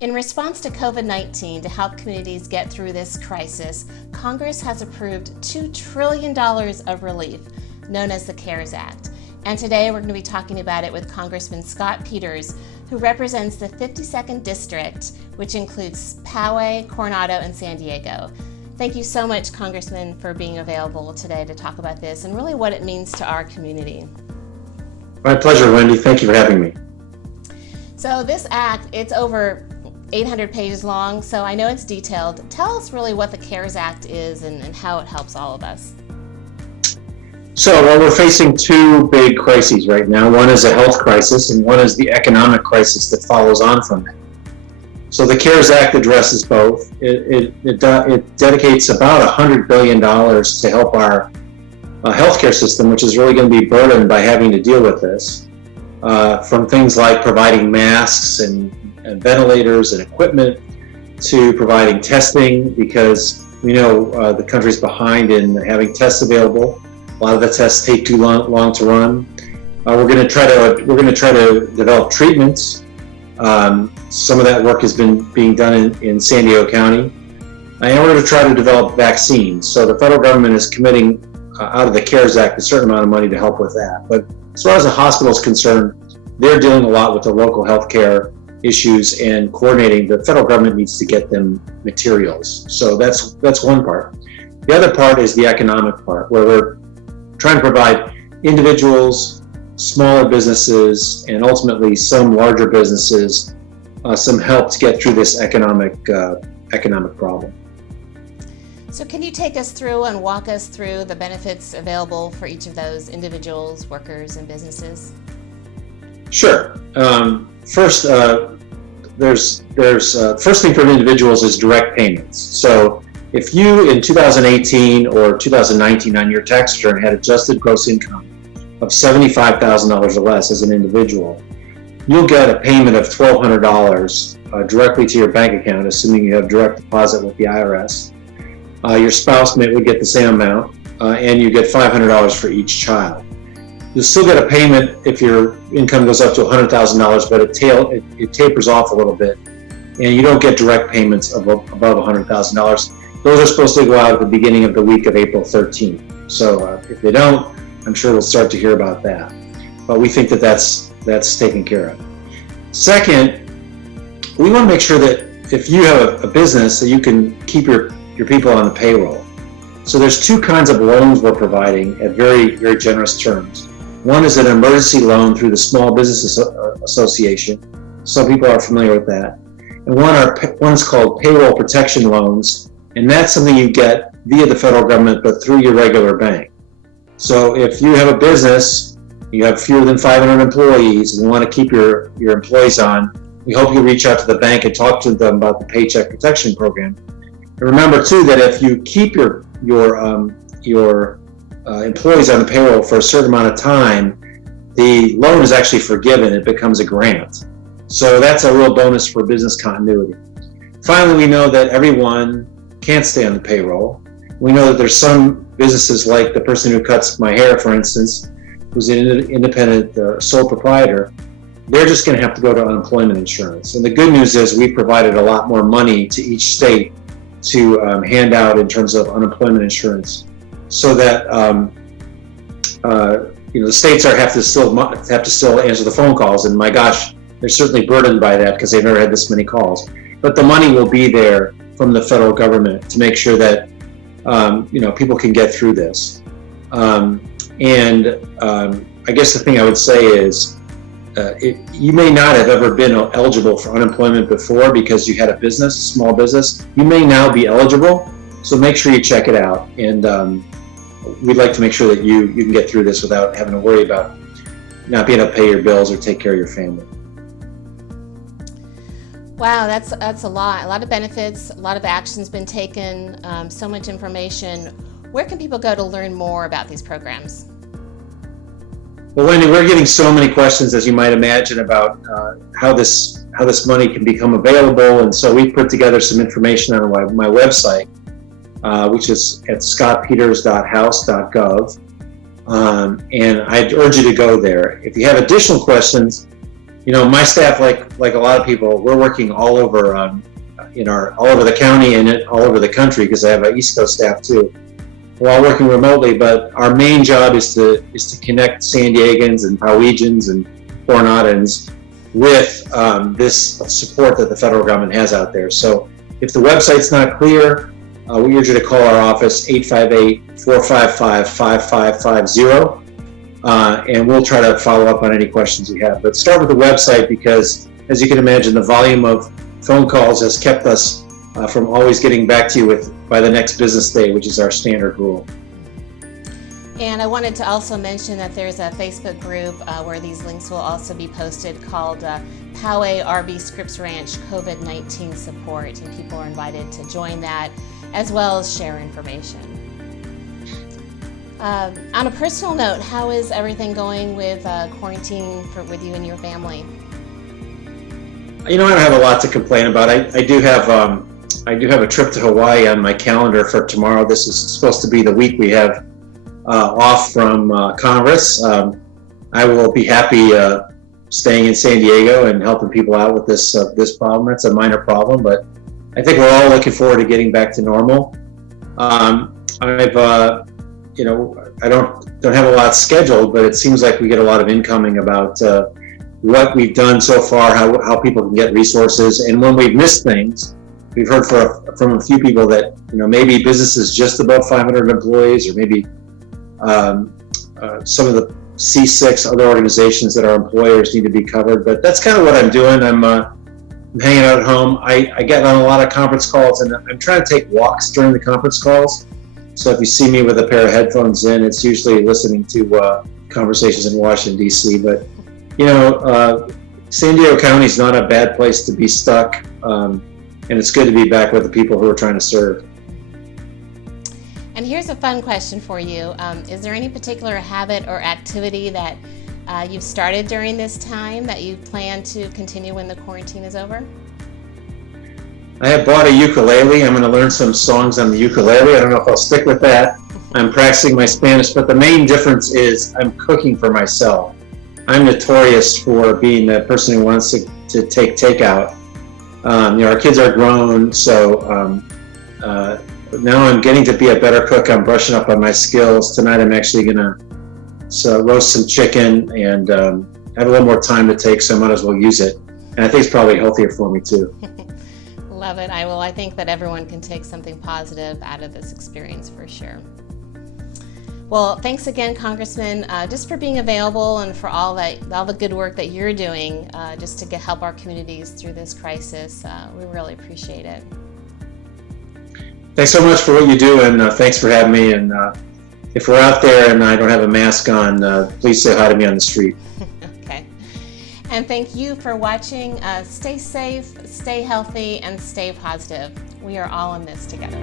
In response to COVID-19 to help communities get through this crisis, Congress has approved $2 trillion of relief, known as the CARES Act. And today we're going to be talking about it with Congressman Scott Peters, who represents the 52nd District, which includes Poway, Coronado, and San Diego. Thank you so much, Congressman, for being available today to talk about this and really what it means to our community. My pleasure, Wendy. Thank you for having me. So this act, it's over 800 pages long, so I know it's detailed. Tell us really what the CARES Act is and how it helps all of us. So, we're facing two big crises right now. One is a health crisis, and one is the economic crisis that follows on from it. So the CARES Act addresses both. It dedicates about $100 billion to help our healthcare system, which is really going to be burdened by having to deal with this, from things like providing masks and ventilators and equipment to providing testing, because we know the country's behind in having tests available. A lot of the tests take too long to run. We're going to try to develop treatments. Some of that work has been being done in San Diego County, and we're going to try to develop vaccines. So the federal government is committing out of the CARES Act a certain amount of money to help with that. But as far as the hospital is concerned, they're dealing a lot with the local healthcare issues and coordinating. The federal government needs to get them materials. So that's one part. The other part is the economic part, where we're trying to provide individuals, smaller businesses, and ultimately some larger businesses some help to get through this economic problem. So can you take us through and walk us through the benefits available for each of those individuals, workers, and businesses? Sure. First, there's first thing for individuals is direct payments. So if you in 2018 or 2019 on your tax return had adjusted gross income of $75,000 or less as an individual, you'll get a payment of $1,200 directly to your bank account, assuming you have direct deposit with the IRS. Your spouse would get the same amount, and you get $500 for each child. You'll still get a payment if your income goes up to $100,000, but it tapers off a little bit, and you don't get direct payments above $100,000. Those are supposed to go out at the beginning of the week of April 13th. So if they don't, I'm sure we'll start to hear about that. But we think that that's taken care of. Second, we want to make sure that if you have a business, that you can keep your people on the payroll. So there's two kinds of loans we're providing at very, very generous terms. One is an emergency loan through the Small Business Association. Some people are familiar with that. And one's called payroll protection loans, and that's something you get via the federal government, but through your regular bank. So if you have a business, you have fewer than 500 employees, and you want to keep your employees on, we hope you reach out to the bank and talk to them about the Paycheck Protection Program. And remember too that if you keep your employees on the payroll for a certain amount of time, the loan is actually forgiven. It becomes a grant. So that's a real bonus for business continuity. Finally, we know that everyone can't stay on the payroll. We know that there's some businesses, like the person who cuts my hair, for instance, who's an independent sole proprietor. They're just going to have to go to unemployment insurance. And the good news is we provided a lot more money to each state to hand out in terms of unemployment insurance, so that the states have to still answer the phone calls. And my gosh, they're certainly burdened by that because they've never had this many calls. But the money will be there from the federal government to make sure that people can get through this. I guess the thing I would say is, you may not have ever been eligible for unemployment before because you had a small business. You may now be eligible, so make sure you check it out. And we'd like to make sure that you can get through this without having to worry about not being able to pay your bills or take care of your family. Wow, that's a lot of benefits, a lot of actions been taken, so much information. Where can people go to learn more about these programs? Well, Wendy, we're getting so many questions, as you might imagine, about how this money can become available, and so we put together some information on my website, which is at scottpeters.house.gov, and I'd urge you to go there. If you have additional questions, My staff, like a lot of people, we're working all over all over the county and all over the country, because I have an East Coast staff too. We're all working remotely, but our main job is to connect San Diegans and Powegians and Coronadans with this support that the federal government has out there. So if the website's not clear, we urge you to call our office, 858-455-5550, and we'll try to follow up on any questions you have. But start with the website, because as you can imagine, the volume of phone calls has kept us from always getting back to you by the next business day, which is our standard rule. And I wanted to also mention that there's a Facebook group where these links will also be posted, called Poway RV Scripps Ranch COVID-19 Support, and people are invited to join that as well as share information. On a personal note, how is everything going with quarantine with you and your family? I don't have a lot to complain about. I do have a trip to Hawaii on my calendar for tomorrow. This is supposed to be the week we have off from Congress. I will be happy staying in San Diego and helping people out with this problem. It's a minor problem, but I think we're all looking forward to getting back to normal. I don't have a lot scheduled, but it seems like we get a lot of incoming about what we've done so far, how people can get resources, and when we've missed things. We've heard from a few people that maybe businesses just above 500 employees, or maybe some of the C6 other organizations that our employers need to be covered. But that's kind of what I'm doing. I'm hanging out at home. I get on a lot of conference calls, and I'm trying to take walks during the conference calls. So if you see me with a pair of headphones in, it's usually listening to conversations in Washington, D.C. But San Diego County is not a bad place to be stuck, and it's good to be back with the people who are trying to serve. And here's a fun question for you. Is there any particular habit or activity that you've started during this time that you plan to continue when the quarantine is over? I have bought a ukulele. I'm going to learn some songs on the ukulele. I don't know if I'll stick with that. I'm practicing my Spanish, but the main difference is I'm cooking for myself. I'm notorious for being the person who wants to take takeout. Our kids are grown, so now I'm getting to be a better cook. I'm brushing up on my skills. Tonight I'm actually going to roast some chicken, and have a little more time to take, so I might as well use it. And I think it's probably healthier for me too. Love it. I think that everyone can take something positive out of this experience for sure. Well, thanks again, Congressman, just for being available and for all the good work that you're doing just to help our communities through this crisis. We really appreciate it. Thanks so much for what you do, and thanks for having me. And if we're out there and I don't have a mask on, please say hi to me on the street. Okay. And thank you for watching. Stay safe, stay healthy, and stay positive. We are all in this together.